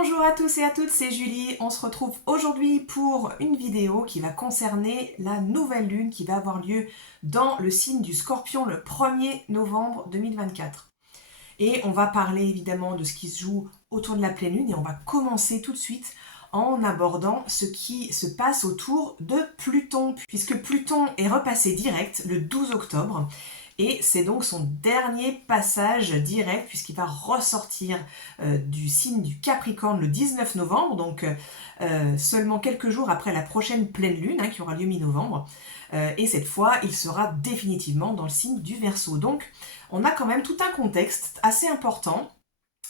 Bonjour à tous et à toutes, c'est Julie. On se retrouve aujourd'hui pour une vidéo qui va concerner la nouvelle lune qui va avoir lieu dans le signe du Scorpion le 1er novembre 2024. Et on va parler évidemment de ce qui se joue autour de la pleine lune et on va commencer tout de suite en abordant ce qui se passe autour de Pluton, puisque Pluton est repassé direct le 12 octobre. Et c'est donc son dernier passage direct puisqu'il va ressortir du signe du Capricorne le 19 novembre, donc seulement quelques jours après la prochaine pleine lune qui aura lieu mi-novembre. Et cette fois, il sera définitivement dans le signe du Verseau. Donc on a quand même tout un contexte assez important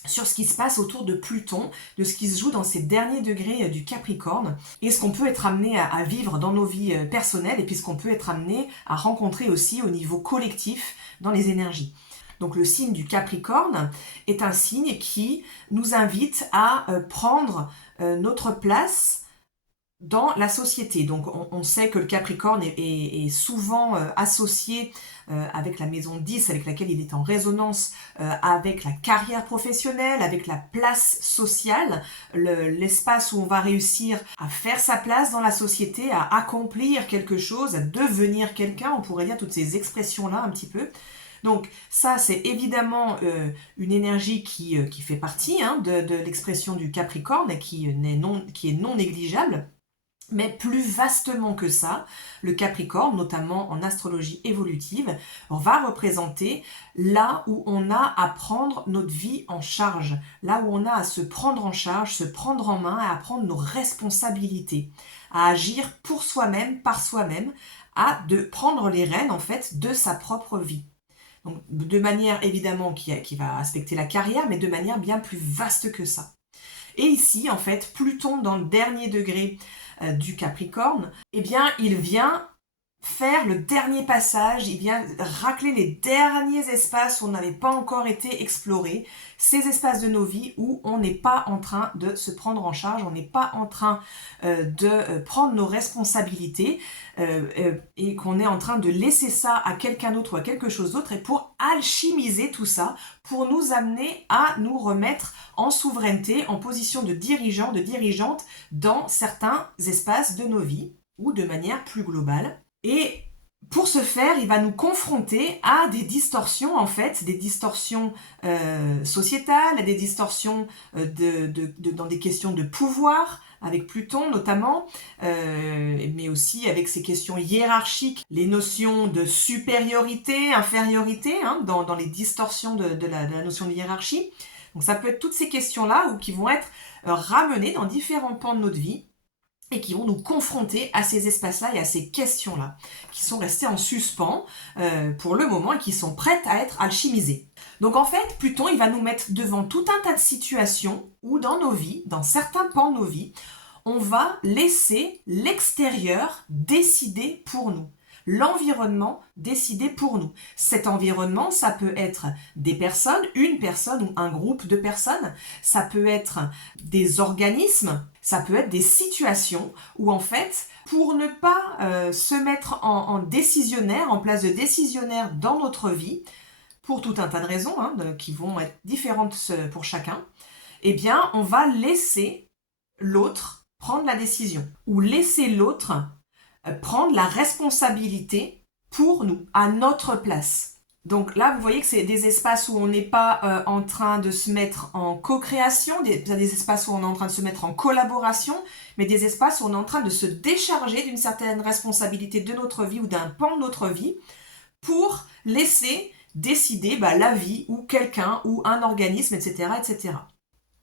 sur ce qui se passe autour de Pluton, de ce qui se joue dans ces derniers degrés du Capricorne, et ce qu'on peut être amené à vivre dans nos vies personnelles, et puis ce qu'on peut être amené à rencontrer aussi au niveau collectif dans les énergies. Donc le signe du Capricorne est un signe qui nous invite à prendre notre place dans la société. Donc on sait que le Capricorne est souvent associé avec la maison 10, avec laquelle il est en résonance avec la carrière professionnelle, avec la place sociale, l'espace où on va réussir à faire sa place dans la société, à accomplir quelque chose, à devenir quelqu'un, on pourrait dire toutes ces expressions-là un petit peu. Donc ça, c'est évidemment une énergie qui fait partie de l'expression du Capricorne et qui est non négligeable. Mais plus vastement que ça, le Capricorne, notamment en astrologie évolutive, va représenter là où on a à prendre notre vie en charge, là où on a à se prendre en charge, se prendre en main, à prendre nos responsabilités, à agir pour soi-même, par soi-même, à de prendre les rênes en fait de sa propre vie. Donc, de manière évidemment qui va aspecter la carrière, mais de manière bien plus vaste que ça. Et ici, en fait, Pluton dans le dernier degré du Capricorne, eh bien, il vient faire le dernier passage, il vient racler les derniers espaces où on n'avait pas encore été explorés, ces espaces de nos vies où on n'est pas en train de se prendre en charge, on n'est pas en train de prendre nos responsabilités et qu'on est en train de laisser ça à quelqu'un d'autre ou à quelque chose d'autre et pour alchimiser tout ça, pour nous amener à nous remettre en souveraineté, en position de dirigeant, de dirigeante dans certains espaces de nos vies ou de manière plus globale. Et pour ce faire, il va nous confronter à des distorsions, en fait, des distorsions sociétales, des distorsions dans des questions de pouvoir, avec Pluton notamment, mais aussi avec ces questions hiérarchiques, les notions de supériorité, infériorité, dans les distorsions de la notion de hiérarchie. Donc ça peut être toutes ces questions-là qui vont être ramenées dans différents pans de notre vie, et qui vont nous confronter à ces espaces-là et à ces questions-là, qui sont restées en suspens pour le moment et qui sont prêtes à être alchimisées. Donc en fait, Pluton, il va nous mettre devant tout un tas de situations où dans nos vies, dans certains pans de nos vies, on va laisser l'extérieur décider pour nous. L'environnement décider pour nous. Cet environnement, ça peut être des personnes, une personne ou un groupe de personnes, ça peut être des organismes, ça peut être des situations où en fait, pour ne pas se mettre en décisionnaire, en place de décisionnaire dans notre vie, pour tout un tas de raisons qui vont être différentes pour chacun, eh bien, on va laisser l'autre prendre la décision ou laisser l'autre prendre la responsabilité pour nous, à notre place. Donc là, vous voyez que c'est des espaces où on n'est pas en train de se mettre en co-création, des espaces où on est en train de se mettre en collaboration, mais des espaces où on est en train de se décharger d'une certaine responsabilité de notre vie ou d'un pan de notre vie pour laisser décider la vie ou quelqu'un ou un organisme, etc., etc.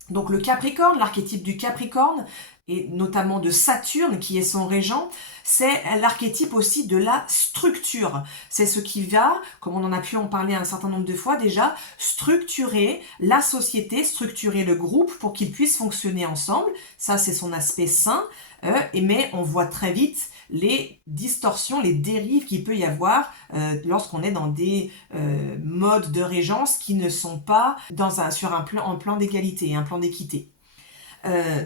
Donc le Capricorne, l'archétype du Capricorne, et notamment de Saturne qui est son régent, c'est l'archétype aussi de la structure. C'est ce qui va, comme on en a pu en parler un certain nombre de fois déjà, structurer la société, structurer le groupe pour qu'ils puissent fonctionner ensemble. Ça, c'est son aspect sain, mais on voit très vite les distorsions, les dérives qu'il peut y avoir lorsqu'on est dans des modes de régence qui ne sont pas sur un plan d'égalité, un plan d'équité.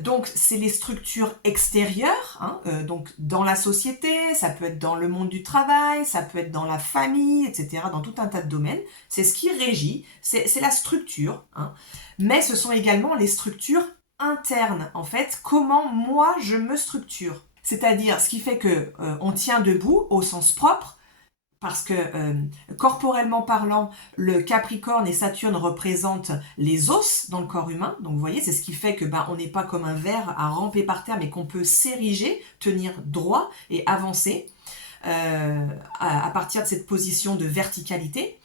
Donc c'est les structures extérieures, donc dans la société, ça peut être dans le monde du travail, ça peut être dans la famille, etc., dans tout un tas de domaines. C'est ce qui régit, c'est la structure, mais ce sont également les structures interne, en fait, comment moi je me structure. C'est-à-dire ce qui fait que on tient debout au sens propre, parce que corporellement parlant, le Capricorne et Saturne représentent les os dans le corps humain. Donc vous voyez, c'est ce qui fait que on n'est pas comme un ver à ramper par terre, mais qu'on peut s'ériger, tenir droit et avancer à partir de cette position de verticalité.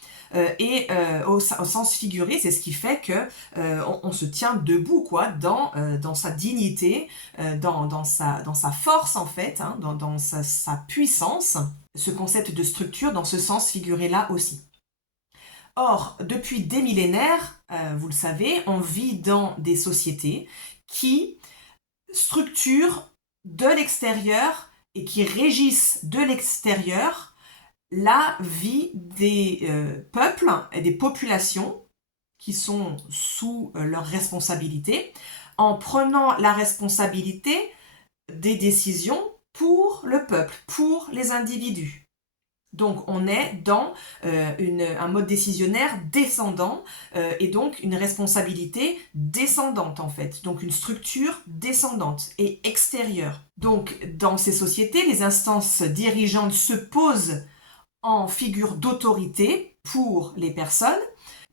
Au sens figuré, c'est ce qui fait que on se tient debout quoi, dans sa dignité, dans sa force en fait, hein, dans sa puissance. Ce concept de structure dans ce sens figuré-là aussi. Or, depuis des millénaires, vous le savez, on vit dans des sociétés qui structurent de l'extérieur et qui régissent de l'extérieur la vie des peuples et des populations qui sont sous leur responsabilité, en prenant la responsabilité des décisions pour le peuple, pour les individus. Donc on est dans un mode décisionnaire descendant et donc une responsabilité descendante en fait, donc une structure descendante et extérieure. Donc dans ces sociétés, les instances dirigeantes se posent en figure d'autorité pour les personnes,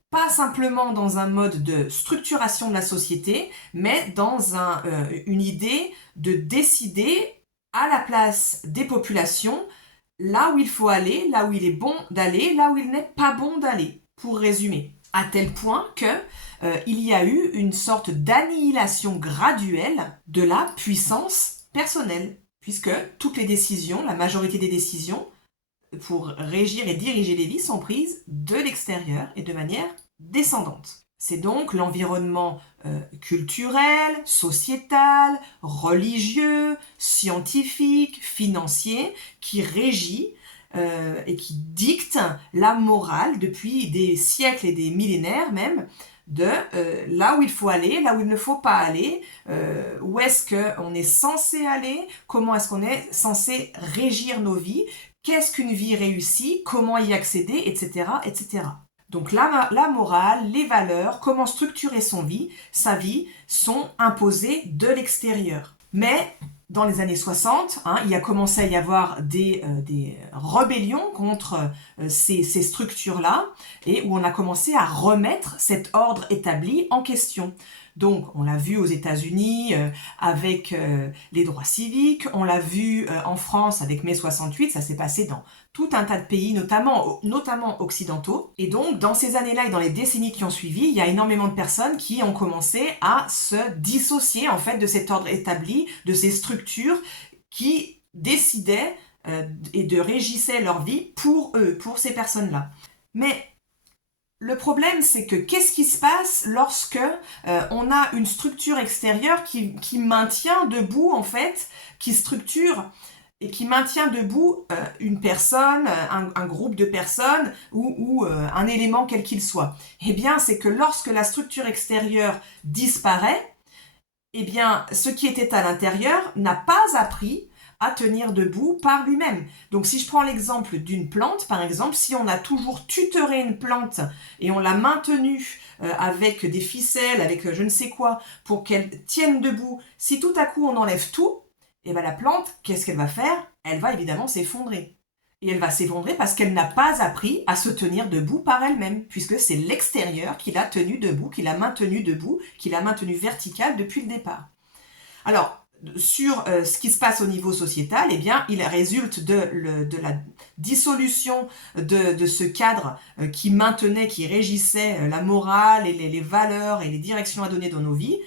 pas simplement dans un mode de structuration de la société, mais dans une idée de décider à la place des populations là où il faut aller, là où il est bon d'aller, là où il n'est pas bon d'aller, pour résumer. À tel point que il y a eu une sorte d'annihilation graduelle de la puissance personnelle, puisque toutes les décisions, la majorité des décisions, pour régir et diriger les vies sont prises de l'extérieur et de manière descendante. C'est donc l'environnement culturel, sociétal, religieux, scientifique, financier qui régit et qui dicte la morale depuis des siècles et des millénaires même de là où il faut aller, là où il ne faut pas aller, où est-ce qu'on est censé aller, comment est-ce qu'on est censé régir nos vies, qu'est-ce qu'une vie réussie, comment y accéder, etc., etc. Donc la morale, les valeurs, comment structurer sa vie sont imposées de l'extérieur. Mais dans les années 60, il a commencé à y avoir des rébellions contre ces structures-là et où on a commencé à remettre cet ordre établi en question. Donc, on l'a vu aux États-Unis avec les droits civiques, on l'a vu en France avec mai 68, ça s'est passé dans tout un tas de pays, notamment occidentaux. Et donc, dans ces années-là et dans les décennies qui ont suivi, il y a énormément de personnes qui ont commencé à se dissocier en fait de cet ordre établi, de ces structures qui décidaient et de régissaient leur vie pour eux, pour ces personnes-là. Mais le problème, c'est que qu'est-ce qui se passe lorsque on a une structure extérieure qui maintient debout, en fait, qui structure et qui maintient debout une personne, un groupe de personnes ou un élément quel qu'il soit? Eh bien, c'est que lorsque la structure extérieure disparaît, eh bien, ce qui était à l'intérieur n'a pas appris à tenir debout par lui-même. Donc si je prends l'exemple d'une plante, par exemple, si on a toujours tutoré une plante et on l'a maintenue avec des ficelles, avec je ne sais quoi, pour qu'elle tienne debout, si tout à coup on enlève tout, et bien la plante, qu'est-ce qu'elle va faire? Elle va évidemment s'effondrer. Et elle va s'effondrer parce qu'elle n'a pas appris à se tenir debout par elle-même, puisque c'est l'extérieur qui l'a tenue debout, qui l'a maintenue debout, qui l'a maintenue verticale depuis le départ. Alors, sur ce qui se passe au niveau sociétal, eh bien, il résulte de la dissolution de ce cadre qui maintenait, qui régissait la morale et les valeurs et les directions à donner dans nos vies.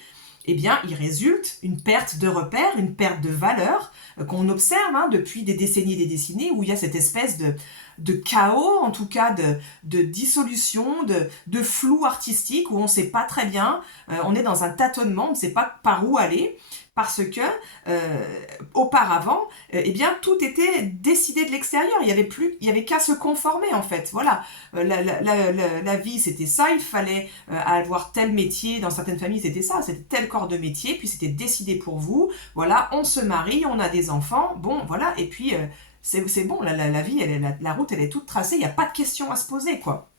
Eh bien, il résulte une perte de repères, une perte de valeurs qu'on observe depuis des décennies et des décennies, où il y a cette espèce de chaos, en tout cas de dissolution, de flou artistique, où on ne sait pas très bien, on est dans un tâtonnement, on ne sait pas par où aller, parce que auparavant, eh bien, tout était décidé de l'extérieur. Il y avait qu'à se conformer en fait. Voilà, la vie c'était ça. Il fallait avoir tel métier. Dans certaines familles c'était ça. C'était tel corps de métier. Puis c'était décidé pour vous. Voilà, on se marie, on a des enfants. Bon, voilà. Et puis c'est bon. La vie, la route, elle est toute tracée. Il n'y a pas de question à se poser, quoi.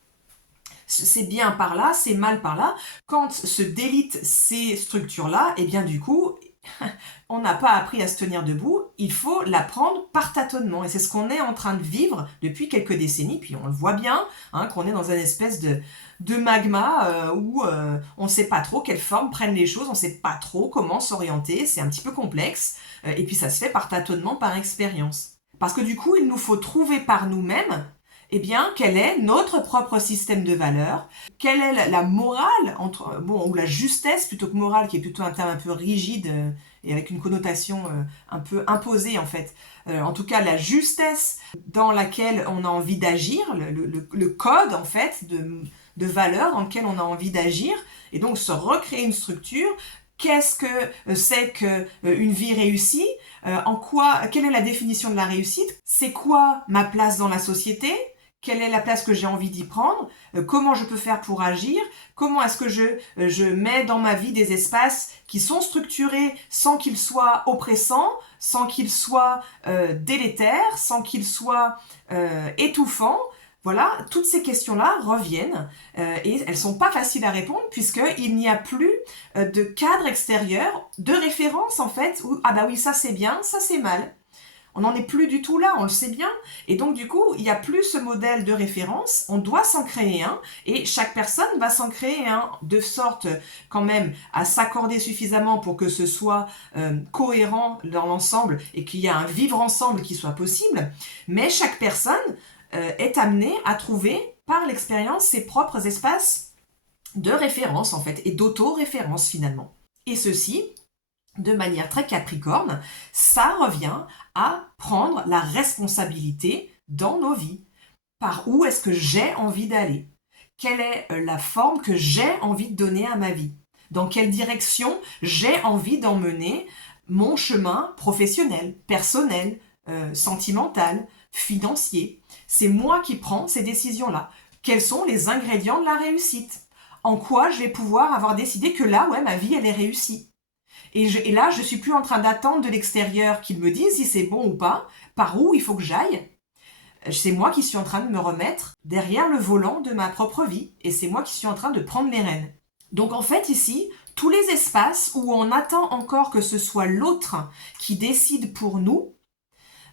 c'est bien par là, c'est mal par là. Quand se délitent ces structures-là, et bien du coup, on n'a pas appris à se tenir debout, il faut l'apprendre par tâtonnement. Et c'est ce qu'on est en train de vivre depuis quelques décennies, puis on le voit bien, hein, qu'on est dans une espèce de magma où on ne sait pas trop quelle forme prennent les choses, on ne sait pas trop comment s'orienter, c'est un petit peu complexe, et puis ça se fait par tâtonnement, par expérience. Parce que du coup, il nous faut trouver par nous-mêmes eh bien, quel est notre propre système de valeurs, quelle est la morale, ou la justesse plutôt que morale, qui est plutôt un terme un peu rigide et avec une connotation un peu imposée en fait. En tout cas, la justesse dans laquelle on a envie d'agir, le code en fait de valeurs dans lequel on a envie d'agir, et donc se recréer une structure. Qu'est-ce que c'est qu'une vie réussie? Quelle est la définition de la réussite? C'est quoi ma place dans la société? Quelle est la place que j'ai envie d'y prendre, comment je peux faire pour agir, comment est-ce que je mets dans ma vie des espaces qui sont structurés sans qu'ils soient oppressants, sans qu'ils soient délétères, sans qu'ils soient étouffants. Voilà, toutes ces questions-là reviennent et elles sont pas faciles à répondre puisqu'il n'y a plus de cadre extérieur, de référence en fait, où ah bah oui ça c'est bien, ça c'est mal. On n'en est plus du tout là, on le sait bien. Et donc, du coup, il n'y a plus ce modèle de référence. On doit s'en créer un. Et chaque personne va s'en créer un, de sorte quand même à s'accorder suffisamment pour que ce soit cohérent dans l'ensemble et qu'il y ait un vivre ensemble qui soit possible. Mais chaque personne est amenée à trouver, par l'expérience, ses propres espaces de référence, en fait, et d'auto-référence, finalement. Et ceci, de manière très capricorne, ça revient à prendre la responsabilité dans nos vies. Par où est-ce que j'ai envie d'aller? Quelle est la forme que j'ai envie de donner à ma vie? Dans quelle direction j'ai envie d'emmener mon chemin professionnel, personnel, sentimental, financier? C'est moi qui prends ces décisions-là. Quels sont les ingrédients de la réussite? En quoi je vais pouvoir avoir décidé que là, ouais, ma vie, elle est réussie? Et là, je suis plus en train d'attendre de l'extérieur qu'il me dise si c'est bon ou pas, par où il faut que j'aille. C'est moi qui suis en train de me remettre derrière le volant de ma propre vie. Et c'est moi qui suis en train de prendre les rênes. Donc en fait, ici, tous les espaces où on attend encore que ce soit l'autre qui décide pour nous,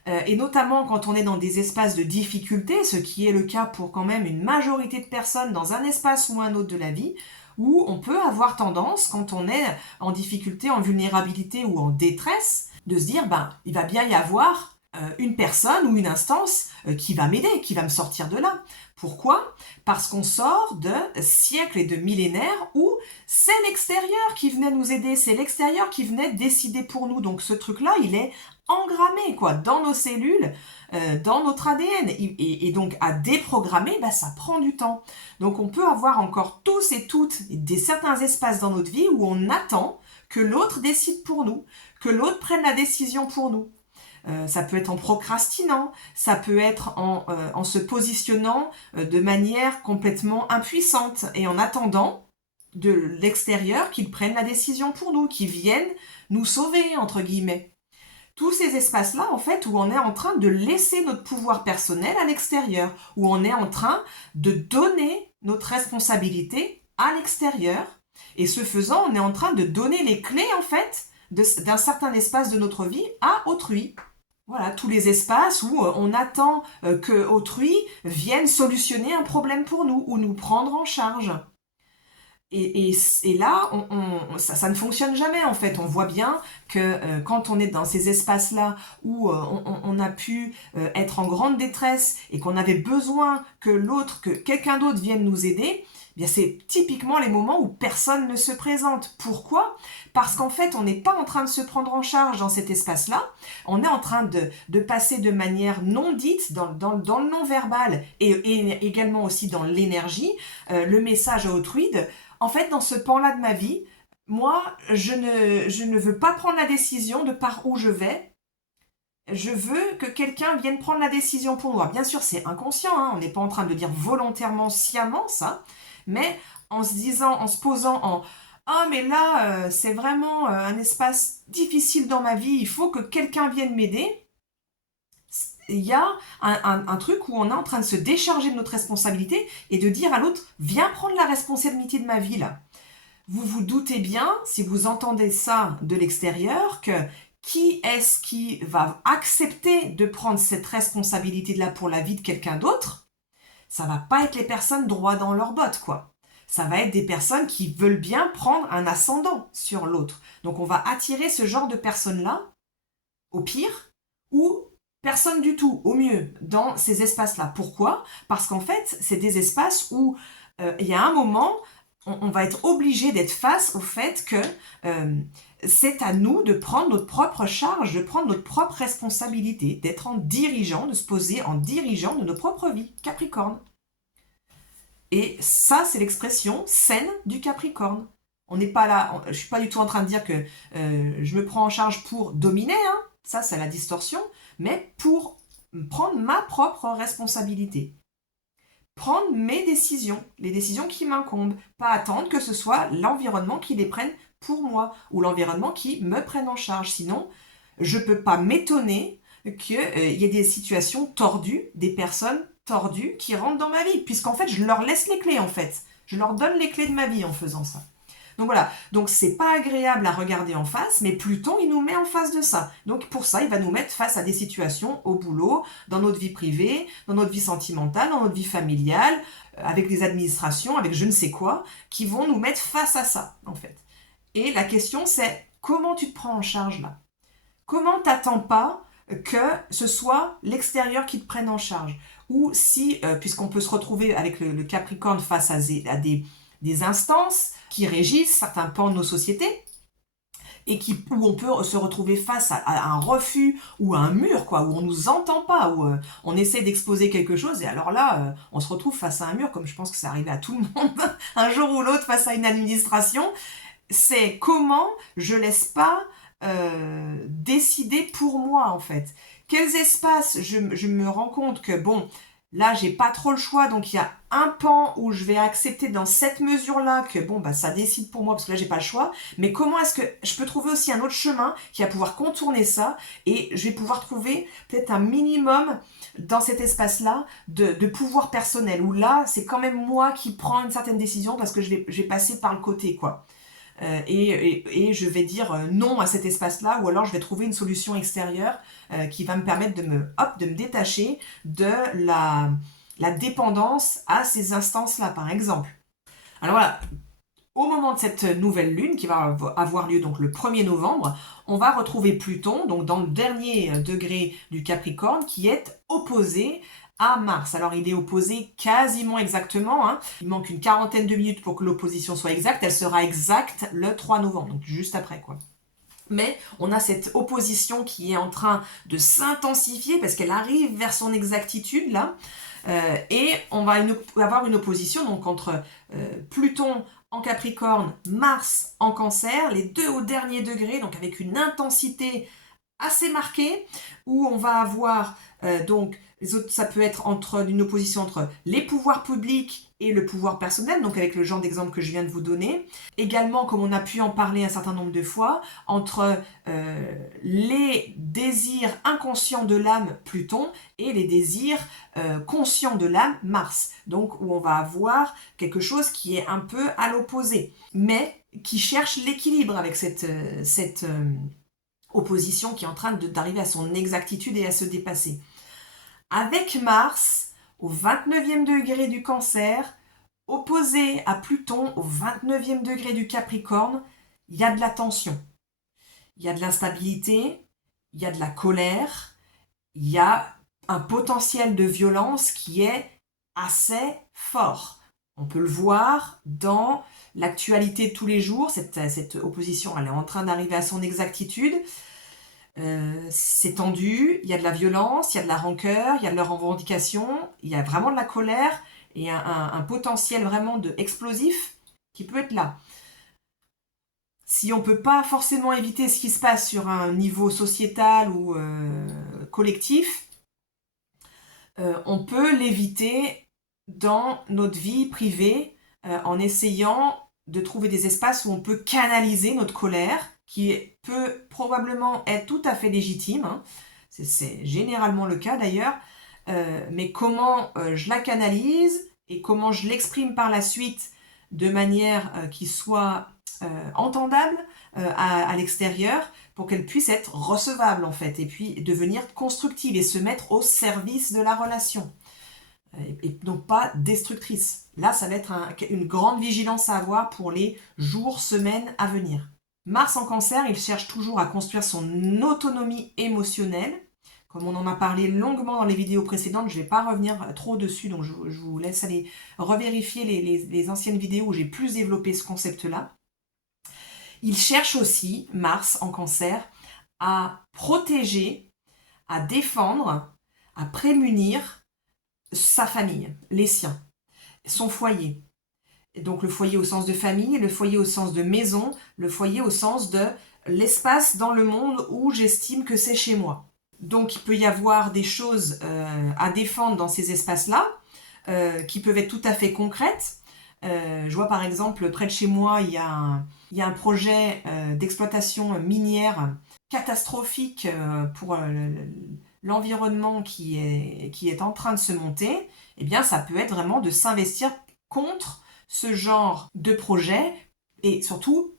et notamment quand on est dans des espaces de difficulté, ce qui est le cas pour quand même une majorité de personnes dans un espace ou un autre de la vie, où on peut avoir tendance, quand on est en difficulté, en vulnérabilité ou en détresse, de se dire, ben, il va bien y avoir une personne ou une instance qui va m'aider, qui va me sortir de là. Pourquoi? Parce qu'on sort de siècles et de millénaires où c'est l'extérieur qui venait nous aider, c'est l'extérieur qui venait décider pour nous. Donc ce truc-là, il est engrammé quoi, dans nos cellules, dans notre ADN. Et donc à déprogrammer, bah, ça prend du temps. Donc on peut avoir encore tous et toutes certains espaces dans notre vie où on attend que l'autre décide pour nous, que l'autre prenne la décision pour nous. Ça peut être en procrastinant, ça peut être en se positionnant de manière complètement impuissante et en attendant de l'extérieur qu'ils prennent la décision pour nous, qu'ils viennent nous sauver, entre guillemets. Tous ces espaces-là, en fait, où on est en train de laisser notre pouvoir personnel à l'extérieur, où on est en train de donner notre responsabilité à l'extérieur, et ce faisant, on est en train de donner les clés, en fait, d'un certain espace de notre vie à autrui. Voilà, tous les espaces où on attend que autrui vienne solutionner un problème pour nous ou nous prendre en charge. Et là, ça ne fonctionne jamais en fait. On voit bien que quand on est dans ces espaces-là où on a pu être en grande détresse et qu'on avait besoin que quelqu'un d'autre vienne nous aider, eh bien c'est typiquement les moments où personne ne se présente. Pourquoi? Parce qu'en fait, on n'est pas en train de se prendre en charge dans cet espace-là. On est en train de passer de manière non dite, dans le non-verbal et également aussi dans l'énergie, le message à autrui en fait, dans ce pan-là de ma vie, moi, je ne veux pas prendre la décision de par où je vais. Je veux que quelqu'un vienne prendre la décision pour moi. Bien sûr, c'est inconscient, hein, on n'est pas en train de dire volontairement, sciemment ça, mais en se disant, en se posant en « Ah, mais là, c'est vraiment un espace difficile dans ma vie, il faut que quelqu'un vienne m'aider », il y a un truc où on est en train de se décharger de notre responsabilité et de dire à l'autre, viens prendre la responsabilité de ma vie là. Vous vous doutez bien, si vous entendez ça de l'extérieur, que qui est-ce qui va accepter de prendre cette responsabilité-là pour la vie de quelqu'un d'autre? Ça va pas être les personnes droit dans leurs bottes, quoi. Ça va être des personnes qui veulent bien prendre un ascendant sur l'autre. Donc on va attirer ce genre de personnes-là, au pire, ou personne du tout, au mieux, dans ces espaces-là. Pourquoi? Parce qu'en fait, c'est des espaces où il y a un moment, on va être obligé d'être face au fait que c'est à nous de prendre notre propre charge, de prendre notre propre responsabilité, d'être en dirigeant, de se poser en dirigeant de nos propres vies. Capricorne. Et ça, c'est l'expression saine du Capricorne. On n'est pas là, je suis pas du tout en train de dire que je me prends en charge pour dominer, hein, ça c'est la distorsion, mais pour prendre ma propre responsabilité. Prendre mes décisions, les décisions qui m'incombent, pas attendre que ce soit l'environnement qui les prenne pour moi ou l'environnement qui me prenne en charge. Sinon, je ne peux pas m'étonner qu'il y ait des situations tordues, des personnes tordues qui rentrent dans ma vie, puisqu'en fait, je leur laisse les clés, en fait. Je leur donne les clés de ma vie en faisant ça. Donc voilà, donc c'est pas agréable à regarder en face, mais Pluton, il nous met en face de ça. Donc pour ça, il va nous mettre face à des situations au boulot, dans notre vie privée, dans notre vie sentimentale, dans notre vie familiale, avec les administrations, avec je ne sais quoi, qui vont nous mettre face à ça, en fait. Et la question, c'est comment tu te prends en charge là? Comment t'attends pas que ce soit l'extérieur qui te prenne en charge? Ou si, puisqu'on peut se retrouver avec le Capricorne face à des instances qui régissent certains pans de nos sociétés et où on peut se retrouver face à un refus ou à un mur, quoi, où on nous entend pas, où on essaie d'exposer quelque chose et alors là, on se retrouve face à un mur, comme je pense que c'est arrivé à tout le monde, un jour ou l'autre face à une administration. C'est comment je laisse pas décider pour moi, en fait. Quels espaces je me rends compte que, bon, là, j'ai pas trop le choix, donc il y a un pan où je vais accepter dans cette mesure-là que, bon, bah, ça décide pour moi, parce que là, j'ai pas le choix. Mais comment est-ce que je peux trouver aussi un autre chemin qui va pouvoir contourner ça et je vais pouvoir trouver peut-être un minimum dans cet espace-là de pouvoir personnel, où là, c'est quand même moi qui prends une certaine décision parce que je vais passer par le côté, quoi. Et je vais dire non à cet espace-là, ou alors je vais trouver une solution extérieure qui va me permettre de me détacher de la dépendance à ces instances-là, par exemple. Alors voilà, au moment de cette nouvelle lune qui va avoir lieu donc le 1er novembre, on va retrouver Pluton, donc dans le dernier degré du Capricorne, qui est opposé à Mars. Alors il est opposé quasiment exactement, hein. Il manque une quarantaine de minutes pour que l'opposition soit exacte. Elle sera exacte le 3 novembre, donc juste après, quoi. Mais on a cette opposition qui est en train de s'intensifier parce qu'elle arrive vers son exactitude là. Et on va avoir une opposition donc entre Pluton en Capricorne, Mars en Cancer, les deux au dernier degré, donc avec une intensité assez marquée, où on va avoir donc les autres, ça peut être une opposition entre les pouvoirs publics et le pouvoir personnel, donc avec le genre d'exemple que je viens de vous donner. Également, comme on a pu en parler un certain nombre de fois, entre les désirs inconscients de l'âme Pluton et les désirs conscients de l'âme Mars. Donc où on va avoir quelque chose qui est un peu à l'opposé, mais qui cherche l'équilibre avec cette opposition qui est en train d'arriver à son exactitude et à se dépasser. Avec Mars, au 29e degré du Cancer, opposé à Pluton, au 29e degré du Capricorne, il y a de la tension, il y a de l'instabilité, il y a de la colère, il y a un potentiel de violence qui est assez fort. On peut le voir dans l'actualité de tous les jours, cette opposition elle est en train d'arriver à son exactitude. C'est tendu, il y a de la violence, il y a de la rancœur, il y a de la revendication, il y a vraiment de la colère et un potentiel vraiment explosif qui peut être là. Si on ne peut pas forcément éviter ce qui se passe sur un niveau sociétal ou collectif, on peut l'éviter dans notre vie privée en essayant de trouver des espaces où on peut canaliser notre colère, qui peut probablement être tout à fait légitime, hein. c'est généralement le cas d'ailleurs, mais comment je la canalise et comment je l'exprime par la suite de manière qui soit entendable à l'extérieur pour qu'elle puisse être recevable en fait, et puis devenir constructive et se mettre au service de la relation. Et donc pas destructrice. Là, ça va être une grande vigilance à avoir pour les jours, semaines à venir. Mars en Cancer, il cherche toujours à construire son autonomie émotionnelle. Comme on en a parlé longuement dans les vidéos précédentes, je ne vais pas revenir trop dessus, donc je vous laisse aller revérifier les anciennes vidéos où j'ai plus développé ce concept-là. Il cherche aussi, Mars en Cancer, à protéger, à défendre, à prémunir sa famille, les siens, son foyer. Donc le foyer au sens de famille, le foyer au sens de maison, le foyer au sens de l'espace dans le monde où j'estime que c'est chez moi. Donc il peut y avoir des choses à défendre dans ces espaces-là, qui peuvent être tout à fait concrètes. Je vois par exemple près de chez moi, il y a un projet d'exploitation minière catastrophique pour l'environnement qui est en train de se monter. Eh bien, ça peut être vraiment de s'investir contre ce genre de projet et surtout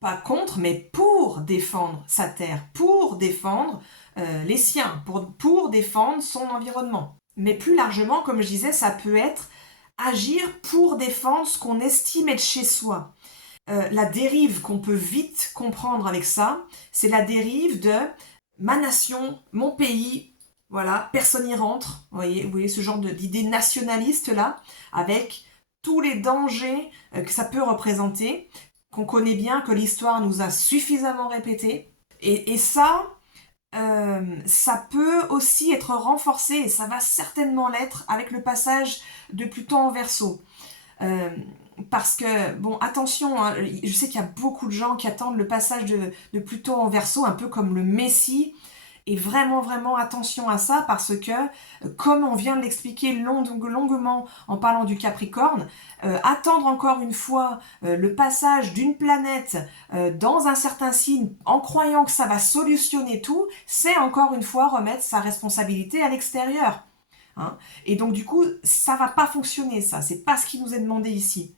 pas contre, mais pour défendre sa terre, pour défendre les siens, pour défendre son environnement. Mais plus largement, comme je disais, ça peut être agir pour défendre ce qu'on estime être chez soi. La dérive qu'on peut vite comprendre avec ça, c'est la dérive de ma nation, mon pays, voilà, personne n'y rentre. Vous voyez ce genre d'idée nationaliste là, avec tous les dangers que ça peut représenter, qu'on connaît bien, que l'histoire nous a suffisamment répété. Et ça, ça peut aussi être renforcé, et ça va certainement l'être, avec le passage de Pluton en Verseau. Parce que, bon, attention, hein, je sais qu'il y a beaucoup de gens qui attendent le passage de Pluton en Verseau, un peu comme le Messie, et vraiment, vraiment attention à ça, parce que, comme on vient de l'expliquer longuement en parlant du Capricorne, attendre encore une fois le passage d'une planète dans un certain signe, en croyant que ça va solutionner tout, c'est encore une fois remettre sa responsabilité à l'extérieur. Hein. Et donc du coup, ça va pas fonctionner, ça. C'est pas ce qui nous est demandé ici.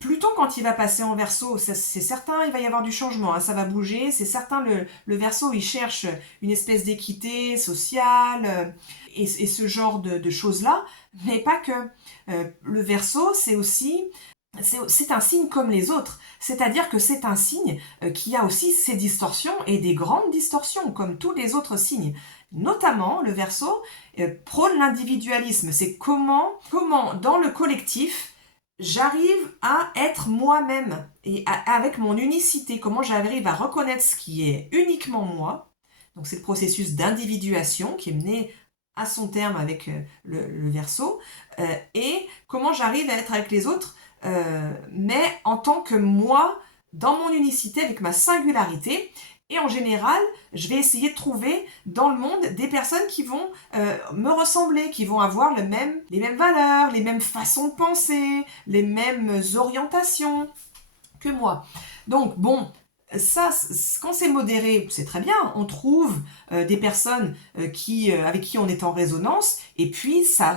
Pluton, quand il va passer en Verseau, c'est certain, il va y avoir du changement, hein, ça va bouger. C'est certain, le Verseau, il cherche une espèce d'équité sociale et ce genre de choses-là, mais pas que. Le Verseau, c'est aussi... C'est un signe comme les autres, c'est-à-dire que c'est un signe qui a aussi ses distorsions et des grandes distorsions, comme tous les autres signes. Notamment, le Verseau prône l'individualisme. C'est comment, dans le collectif, j'arrive à être moi-même et avec mon unicité, comment j'arrive à reconnaître ce qui est uniquement moi. Donc c'est le processus d'individuation qui est mené à son terme avec le Verseau, et comment j'arrive à être avec les autres, mais en tant que moi, dans mon unicité, avec ma singularité. Et en général, je vais essayer de trouver dans le monde des personnes qui vont me ressembler, qui vont avoir les mêmes valeurs, les mêmes façons de penser, les mêmes orientations que moi. Donc bon, ça, quand c'est modéré, c'est très bien. On trouve des personnes avec qui on est en résonance, et puis ça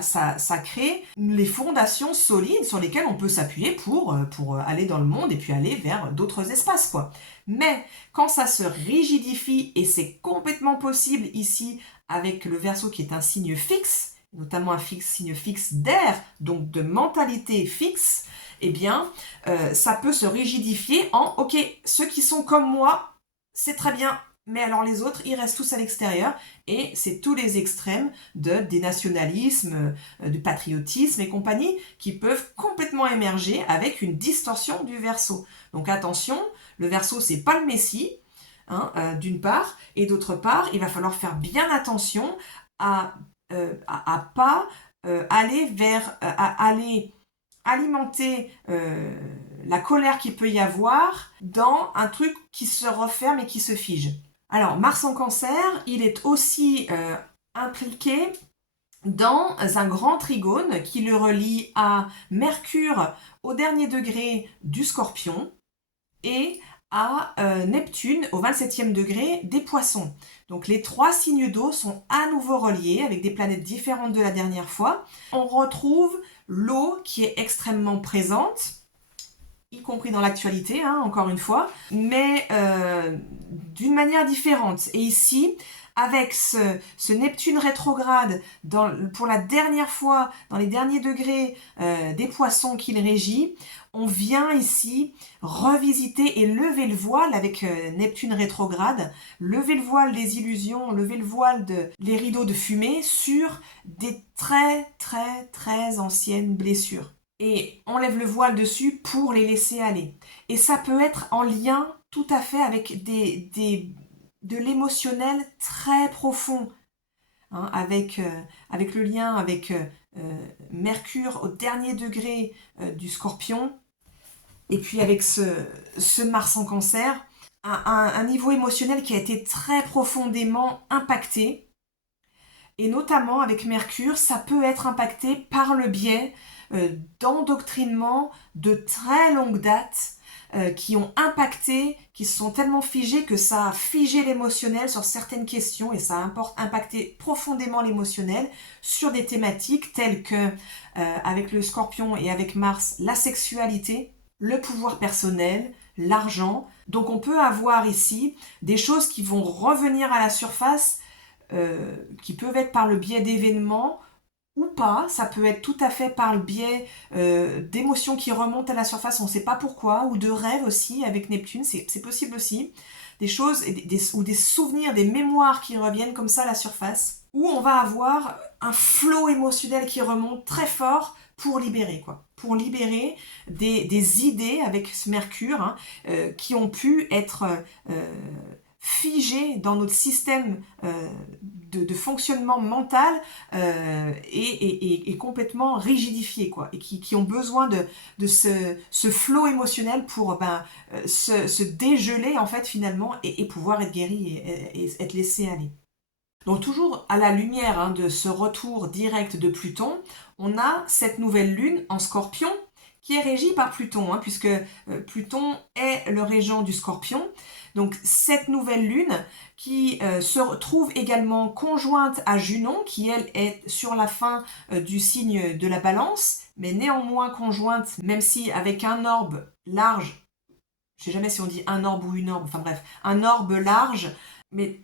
crée les fondations solides sur lesquelles on peut s'appuyer pour aller dans le monde et puis aller vers d'autres espaces, quoi. Mais quand ça se rigidifie, et c'est complètement possible ici avec le Verseau qui est un signe fixe, notamment un signe fixe d'air, donc de mentalité fixe, eh bien, ça peut se rigidifier en « ok, ceux qui sont comme moi, c'est très bien, mais alors les autres, ils restent tous à l'extérieur ». Et c'est tous les extrêmes des nationalismes, du patriotisme et compagnie qui peuvent complètement émerger avec une distorsion du Verseau. Donc attention, le Verseau, c'est pas le Messie, hein, d'une part, et d'autre part, il va falloir faire bien attention à pas aller vers... aller alimenter la colère qu'il peut y avoir dans un truc qui se referme et qui se fige. Alors, Mars en Cancer, il est aussi impliqué dans un grand trigone qui le relie à Mercure au dernier degré du Scorpion et à Neptune au 27e degré des Poissons. Donc les 3 signes d'eau sont à nouveau reliés avec des planètes différentes de la dernière fois. On retrouve l'eau qui est extrêmement présente, y compris dans l'actualité, hein, encore une fois, mais d'une manière différente. Et ici, avec ce Neptune rétrograde pour la dernière fois, dans les derniers degrés des Poissons qu'il régit, on vient ici revisiter et lever le voile avec Neptune rétrograde, lever le voile des illusions, lever le voile les rideaux de fumée sur des très anciennes blessures. Et on lève le voile dessus pour les laisser aller. Et ça peut être en lien tout à fait avec de l'émotionnel très profond, hein, avec le lien avec Mercure au dernier degré du Scorpion, et puis avec ce Mars en Cancer, un niveau émotionnel qui a été très profondément impacté. Et notamment avec Mercure, ça peut être impacté par le biais d'endoctrinements de très longue date qui ont impacté, qui se sont tellement figés que ça a figé l'émotionnel sur certaines questions et ça a impacté profondément l'émotionnel sur des thématiques telles que, avec le Scorpion et avec Mars, la sexualité, le pouvoir personnel, l'argent. Donc on peut avoir ici des choses qui vont revenir à la surface, qui peuvent être par le biais d'événements ou pas, ça peut être tout à fait par le biais d'émotions qui remontent à la surface, on ne sait pas pourquoi, ou de rêves aussi avec Neptune, c'est possible aussi. Des choses, ou des souvenirs, des mémoires qui reviennent comme ça à la surface, où on va avoir un flot émotionnel qui remonte très fort pour libérer, quoi. Pour libérer des idées avec ce Mercure, hein, qui ont pu être figées dans notre système de fonctionnement mental et complètement rigidifié, quoi, et qui ont besoin de ce flot émotionnel pour se dégeler en fait finalement et pouvoir être guéri et être laissé aller. Donc toujours à la lumière, hein, de ce retour direct de Pluton, on a cette nouvelle lune en Scorpion qui est régie par Pluton, hein, puisque Pluton est le régent du Scorpion. Donc cette nouvelle lune qui se retrouve également conjointe à Junon, qui elle est sur la fin du signe de la Balance, mais néanmoins conjointe, même si avec un orbe large, je ne sais jamais si on dit un orbe ou une orbe, enfin bref, un orbe large, mais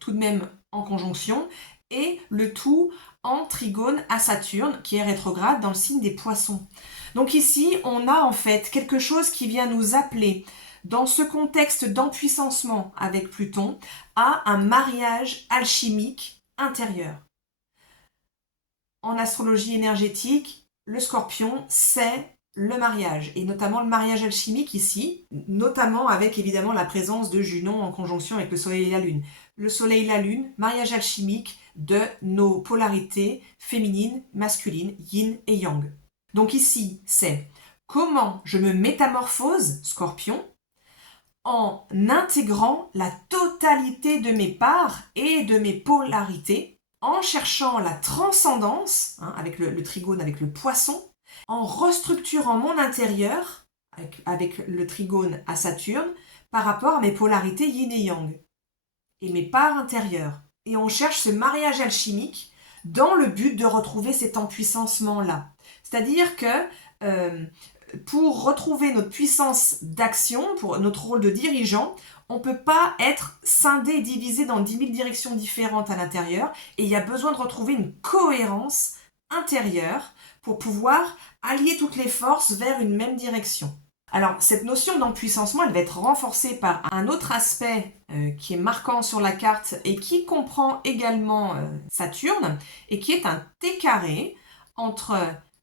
tout de même en conjonction, et le tout en trigone à Saturne, qui est rétrograde dans le signe des Poissons. Donc ici, on a en fait quelque chose qui vient nous appeler, dans ce contexte d'empuissancement avec Pluton, à un mariage alchimique intérieur. En astrologie énergétique, le Scorpion, c'est le mariage, et notamment le mariage alchimique ici, notamment avec évidemment la présence de Junon en conjonction avec le Soleil et la Lune. Le Soleil et la Lune, mariage alchimique de nos polarités féminines, masculines, yin et yang. Donc ici, c'est comment je me métamorphose, Scorpion, en intégrant la totalité de mes parts et de mes polarités, en cherchant la transcendance, hein, avec le trigone, avec le Poisson, en restructurant mon intérieur, avec le trigone à Saturne, par rapport à mes polarités yin et yang, et mes parts intérieures. Et on cherche ce mariage alchimique dans le but de retrouver cet empuissancement-là. C'est-à-dire que pour retrouver notre puissance d'action, pour notre rôle de dirigeant, on ne peut pas être scindé et divisé dans 10 000 directions différentes à l'intérieur, et il y a besoin de retrouver une cohérence intérieure pour pouvoir allier toutes les forces vers une même direction. Alors, cette notion d'empuissancement, elle va être renforcée par un autre aspect qui est marquant sur la carte et qui comprend également Saturne, et qui est un T carré entre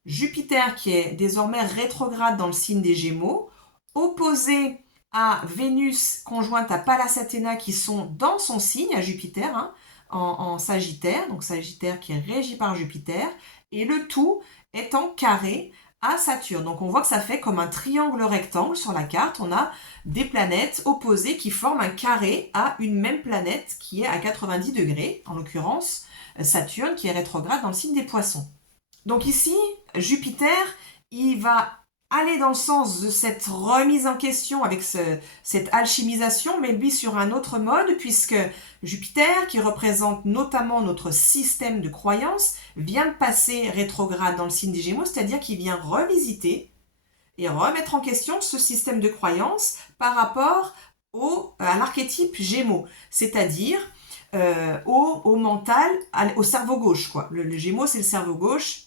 Jupiter, qui est désormais rétrograde dans le signe des Gémeaux, opposé à Vénus conjointe à Pallas Athéna, qui sont dans son signe, à Jupiter, hein, en Sagittaire, donc Sagittaire qui est régi par Jupiter, et le tout est en carré à Saturne. Donc on voit que ça fait comme un triangle rectangle sur la carte. On a des planètes opposées qui forment un carré à une même planète qui est à 90 degrés, en l'occurrence Saturne qui est rétrograde dans le signe des Poissons. Donc ici, Jupiter, il va aller dans le sens de cette remise en question avec cette alchimisation, mais lui sur un autre mode, puisque Jupiter, qui représente notamment notre système de croyances, vient de passer rétrograde dans le signe des Gémeaux, c'est-à-dire qu'il vient revisiter et remettre en question ce système de croyances par rapport à l'archétype Gémeaux, c'est-à-dire au mental, au cerveau gauche, quoi. Le Gémeaux, c'est le cerveau gauche,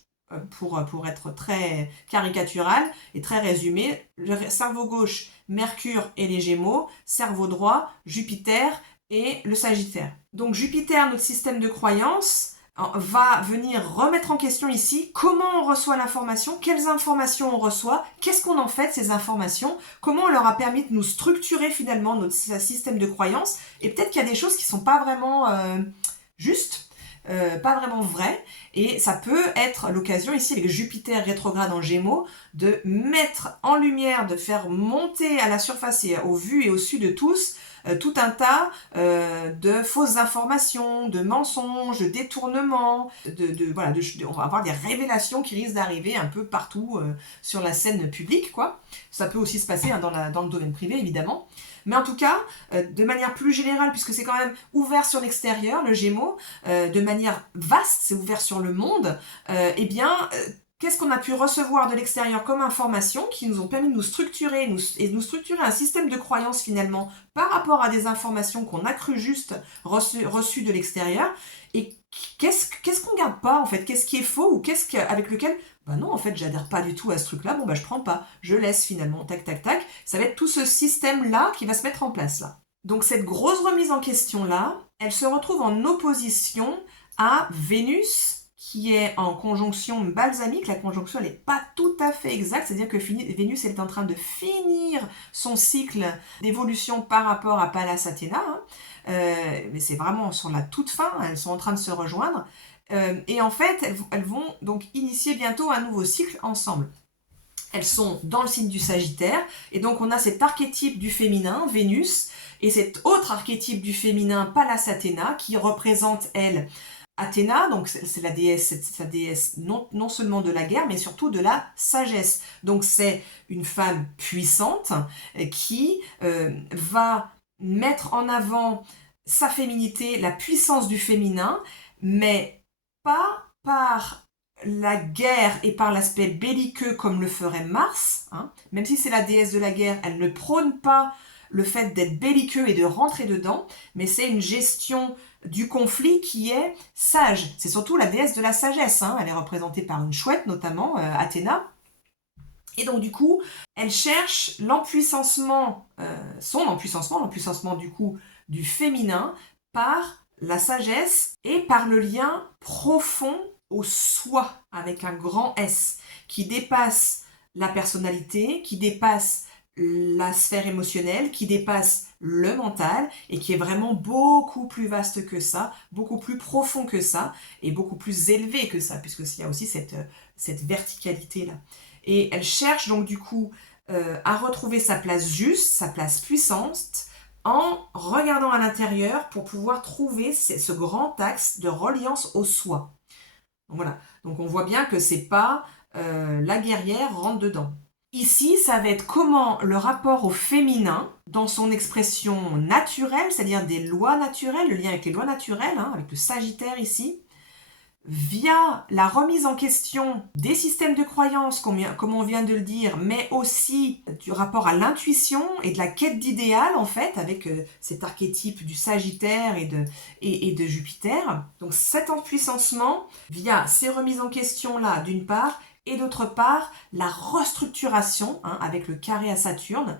pour être très caricatural et très résumé. Le cerveau gauche, Mercure et les Gémeaux, cerveau droit, Jupiter et le Sagittaire. Donc Jupiter, notre système de croyances, va venir remettre en question ici comment on reçoit l'information, quelles informations on reçoit, qu'est-ce qu'on en fait de ces informations, comment on leur a permis de nous structurer finalement notre système de croyances, et peut-être qu'il y a des choses qui ne sont pas vraiment justes, pas vraiment vraies, et ça peut être l'occasion ici avec Jupiter rétrograde en Gémeaux de mettre en lumière, de faire monter à la surface et au vu et au su de tous tout un tas de fausses informations, de mensonges, de détournements, voilà, on va avoir des révélations qui risquent d'arriver un peu partout sur la scène publique, quoi. Ça peut aussi se passer dans le domaine privé, évidemment. Mais en tout cas, de manière plus générale, puisque c'est quand même ouvert sur l'extérieur, le Gémeaux, de manière vaste, c'est ouvert sur le monde, eh bien, qu'est-ce qu'on a pu recevoir de l'extérieur comme information qui nous ont permis de nous structurer et de nous structurer un système de croyances finalement par rapport à des informations qu'on a cru juste reçues de l'extérieur, et qu'est-ce qu'on garde pas en fait, qu'est-ce qui est faux ou avec lequel bah non, en fait, j'adhère pas du tout à ce truc-là, bon bah je prends pas, je laisse finalement, tac tac tac, ça va être tout ce système-là qui va se mettre en place là. Donc cette grosse remise en question-là, elle se retrouve en opposition à Vénus, qui est en conjonction balsamique. La conjonction, elle n'est pas tout à fait exacte, c'est-à-dire que Vénus est en train de finir son cycle d'évolution par rapport à Pallas Athéna, hein. Mais c'est vraiment sur la toute fin, elles sont en train de se rejoindre, et en fait, elles vont donc initier bientôt un nouveau cycle ensemble. Elles sont dans le signe du Sagittaire, et donc on a cet archétype du féminin, Vénus, et cet autre archétype du féminin, Pallas Athéna, qui représente, elle, Athéna, donc c'est la déesse non seulement de la guerre, mais surtout de la sagesse. Donc c'est une femme puissante qui va mettre en avant sa féminité, la puissance du féminin, mais pas par la guerre et par l'aspect belliqueux comme le ferait Mars, hein. Même si c'est la déesse de la guerre, elle ne prône pas le fait d'être belliqueux et de rentrer dedans, mais c'est une gestion du conflit qui est sage. C'est surtout la déesse de la sagesse, hein. Elle est représentée par une chouette, notamment Athéna. Et donc du coup, elle cherche l'empuissancement, l'empuissancement du coup du féminin par la sagesse et par le lien profond au soi, avec un grand S, qui dépasse la personnalité, qui dépasse la sphère émotionnelle, qui dépasse le mental et qui est vraiment beaucoup plus vaste que ça, beaucoup plus profond que ça et beaucoup plus élevé que ça, puisqu'il y a aussi cette verticalité-là. Et elle cherche donc du coup à retrouver sa place juste, sa place puissante, en regardant à l'intérieur pour pouvoir trouver ce grand axe de reliance au soi. Donc voilà, donc on voit bien que c'est pas la guerrière rentre dedans. Ici, ça va être comment le rapport au féminin, dans son expression naturelle, c'est-à-dire des lois naturelles, le lien avec les lois naturelles, hein, avec le Sagittaire ici, via la remise en question des systèmes de croyances, comme on vient de le dire, mais aussi du rapport à l'intuition et de la quête d'idéal, en fait, avec cet archétype du Sagittaire et de Jupiter. Donc cet empuissancement, via ces remises en question-là, d'une part, et d'autre part, la restructuration, hein, avec le carré à Saturne,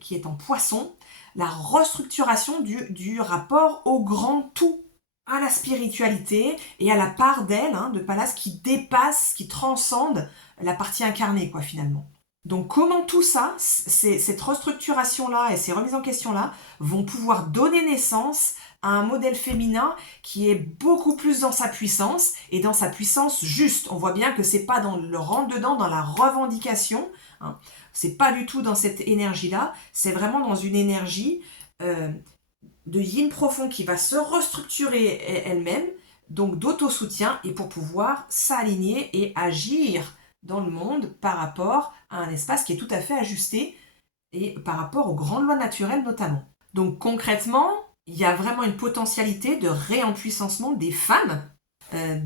qui est en Poisson, la restructuration du rapport au grand tout, à la spiritualité et à la part d'elle, hein, de Pallas, qui dépasse, qui transcende la partie incarnée, quoi, finalement. Donc comment tout ça, cette restructuration-là et ces remises en question-là, vont pouvoir donner naissance à un modèle féminin qui est beaucoup plus dans sa puissance et dans sa puissance juste. On voit bien que c'est pas dans le rentre-dedans, dans la revendication, hein. C'est pas du tout dans cette énergie-là, c'est vraiment dans une énergie de yin profond qui va se restructurer elle-même, donc d'autosoutien, et pour pouvoir s'aligner et agir dans le monde par rapport à un espace qui est tout à fait ajusté et par rapport aux grandes lois naturelles notamment. Donc concrètement, il y a vraiment une potentialité de réempuissancement des femmes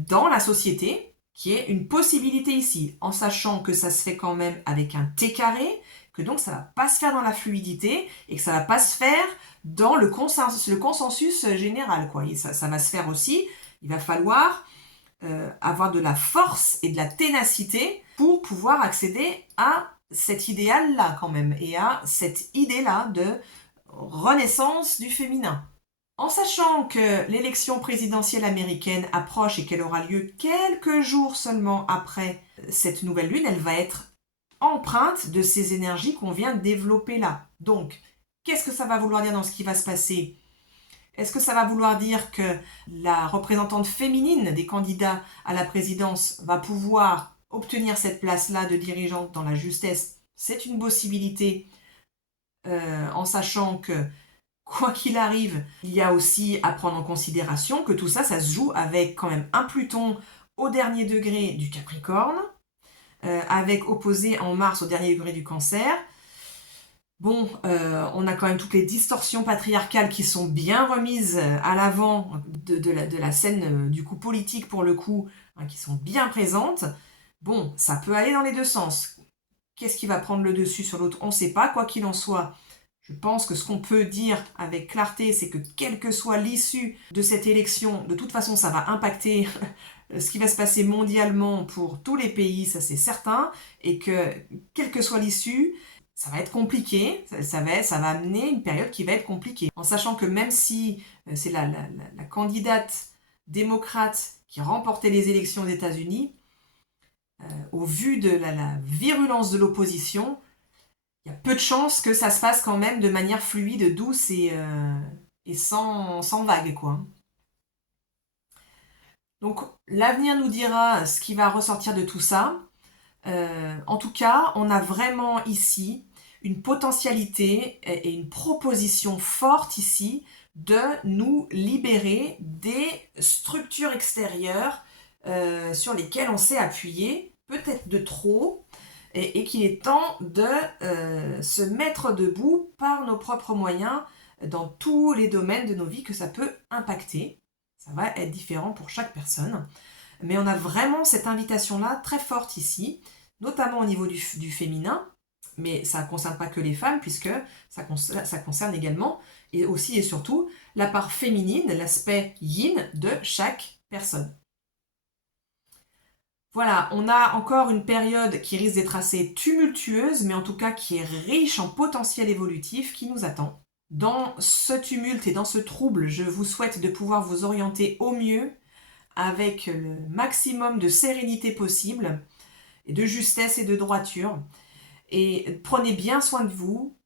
dans la société qui est une possibilité ici, en sachant que ça se fait quand même avec un T carré, que donc ça ne va pas se faire dans la fluidité et que ça ne va pas se faire dans le consensus général, quoi. Et ça va se faire aussi, il va falloir avoir de la force et de la ténacité pour pouvoir accéder à cet idéal-là quand même, et à cette idée-là de renaissance du féminin. En sachant que l'élection présidentielle américaine approche et qu'elle aura lieu quelques jours seulement après cette nouvelle lune, elle va être empreinte de ces énergies qu'on vient de développer là. Donc, qu'est-ce que ça va vouloir dire dans ce qui va se passer ? Est-ce que ça va vouloir dire que la représentante féminine des candidats à la présidence va pouvoir obtenir cette place-là de dirigeante dans la justesse ? C'est une possibilité, en sachant que, quoi qu'il arrive, il y a aussi à prendre en considération que tout ça, ça se joue avec quand même un Pluton au dernier degré du Capricorne, avec opposé en Mars au dernier degré du Cancer. Bon, on a quand même toutes les distorsions patriarcales qui sont bien remises à l'avant de la scène du coup politique pour le coup, hein, qui sont bien présentes. Bon, ça peut aller dans les deux sens. Qu'est-ce qui va prendre le dessus sur l'autre ? On ne sait pas, quoi qu'il en soit. Je pense que ce qu'on peut dire avec clarté, c'est que quelle que soit l'issue de cette élection, de toute façon, ça va impacter ce qui va se passer mondialement pour tous les pays, ça c'est certain, et que quelle que soit l'issue, ça va être compliqué, ça va amener une période qui va être compliquée. En sachant que même si c'est la candidate démocrate qui remportait les élections aux États-Unis, au vu de la virulence de l'opposition, il y a peu de chances que ça se passe quand même de manière fluide, douce et sans vague, quoi. Donc l'avenir nous dira ce qui va ressortir de tout ça. En tout cas, on a vraiment ici une potentialité et une proposition forte ici de nous libérer des structures extérieures sur lesquelles on s'est appuyé, peut-être de trop, et qu'il est temps de se mettre debout par nos propres moyens dans tous les domaines de nos vies que ça peut impacter. Ça va être différent pour chaque personne. Mais on a vraiment cette invitation-là très forte ici, notamment au niveau du féminin, mais ça ne concerne pas que les femmes, puisque ça concerne également, et aussi et surtout, la part féminine, l'aspect yin de chaque personne. Voilà, on a encore une période qui risque d'être assez tumultueuse, mais en tout cas qui est riche en potentiel évolutif qui nous attend. Dans ce tumulte et dans ce trouble, je vous souhaite de pouvoir vous orienter au mieux avec le maximum de sérénité possible, et de justesse et de droiture. Et prenez bien soin de vous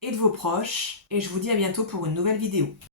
et de vos proches, et je vous dis à bientôt pour une nouvelle vidéo.